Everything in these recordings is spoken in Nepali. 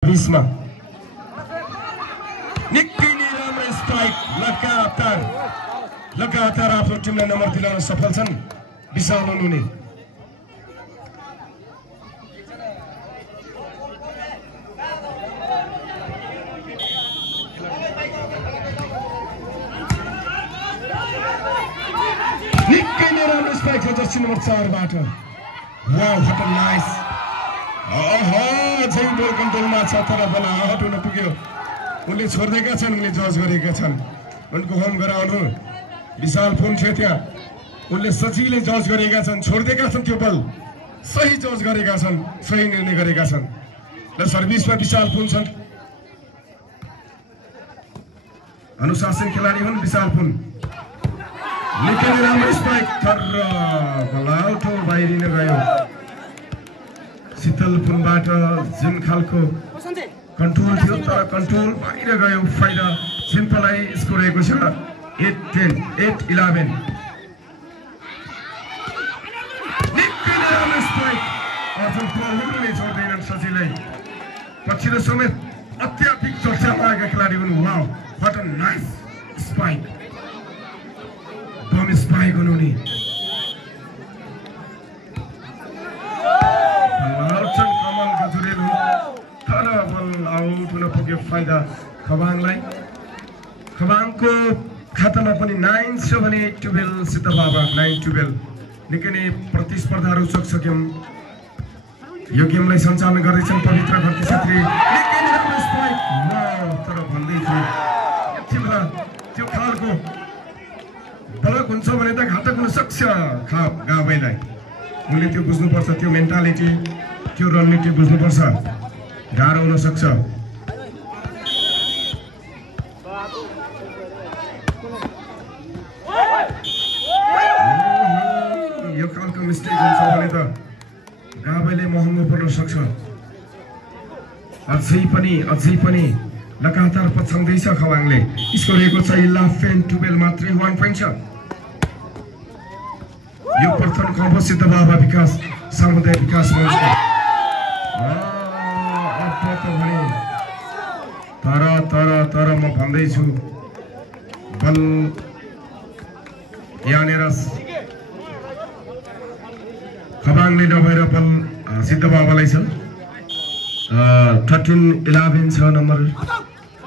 20 निकै नै राम्रो स्ट्राइक लगातार आफ्नो टिमलाई नम्बर दिलाउन सफल छन् विशाल अनुने। निकै नै राम्रो स्ट्राइक हो जर्सी नम्बर 4 बाट। Wow what a nice. चाहिँ बल कन्ट्रोलमा छ तर बल आउट हुन पुग्यो। उनले छोड्देका छन्, उनले जज गरेका छन्। उनको होम ग्राउन्ड हो, विशाल फोन थियो त्यहाँ। उनले सजिलै जज गरेका छन्, छोड्देका छन्, त्यो बल सही जज गरेका छन्, सही निर्णय गरेका छन्। र सर्भिसमा विशाल फोन छन्, अनुशासन खेलाडी हुन् विशाल फोन। निकै राम्रो स्ट्राइक तर बल आउट हो, बाहिरिन गयो। शीतल पुनबाट जुन खालको कन्ट्रोल थियो तर कन्ट्रोल बाहिर गयो। फाइदा सिम्पललाई स्कोर रहेको छ 8-10 8-11। निकै राम्रो स्ट्राइक अर्जुन पौडेलले छोड्दैनन् सजिलै। पछिल्लो समेत अत्याधिक चर्चामा आएका खेलाडी हुन्। Wow what a nice spike, bomb spike हुनुहुने। आउट हुन पुग्यो फाइदा खबाङलाई। खबाङको खातामा पनि 9-12 सित बाबा 9-12। निकै नै प्रतिस्पर्धा रोचक छ गेम। यो गेमलाई सञ्चालन गर्दैछन् पवित्र भर्ती छेत्री। निकै नै राम्रो स्ट्राइक तर भन्दै थिए यति बेला त्यो खालको ब्लक हुन्छ भने त घातक हुन सक्छ गावैलाई। उनले त्यो बुझ्नुपर्छ, त्यो मेन्टालिटी त्यो रणनीति बुझ्नुपर्छ, गाह्रो हुन सक्छ। यो खालको मिस्टेक हुन्छ भने त गावैले महँगो पर्न सक्छ। अझै पनि लगातार पछाउँदैछ खवाङले। स्कोरेको छ 11-12 मात्रै 1 पोइन्ट छ। यो प्रथम कम्पोसित बाबा विकास सामुदायिक विकास मञ्चको तर म भन्दैछु बल यहाँनिर खबाङले नभएर बल सिद्ध बाबालाई छ। 13-11 छ नम्बर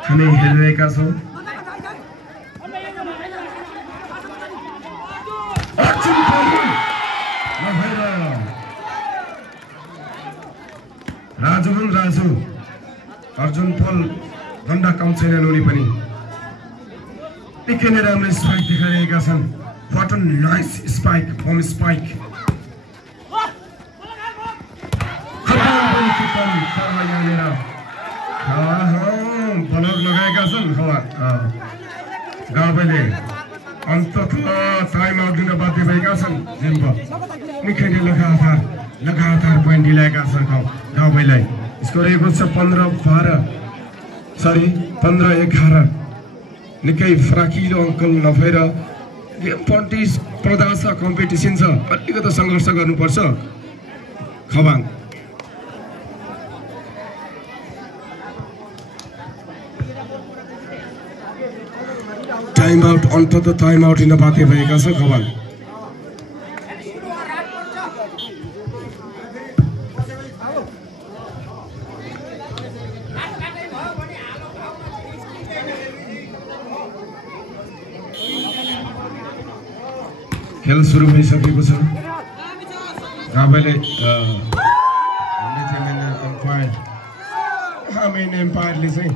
हामी हेरिरहेका छौँ। राजु अर्जुन पोल भन्दा कम छैन। उनी पनि निकै नै राम्रो स्पाइक देखाइरहेका छन्। What a nice spike, home spike. Bowler लगाएका छन् गावैले। अन्ततः टाइम आउट दिन बाध्य भएका छन्। निकै नै लगातार पोइन्ट दिलाएका छन् गावैलाई। स्कोरेको छ 15-11। निकै फराकिलो अङ्कल नभएर गेम प्रतिस्पर्धा छ, कम्पिटिसन छ, अलिकति सङ्घर्ष गर्नुपर्छ खबाङ। टाइम आउट, अन्ततः टाइम आउट दिन बाध्य भएका छ खबाङ। खेल सुरु भइसकेको छ। गावैले मेन एम्पायरले चाहिँ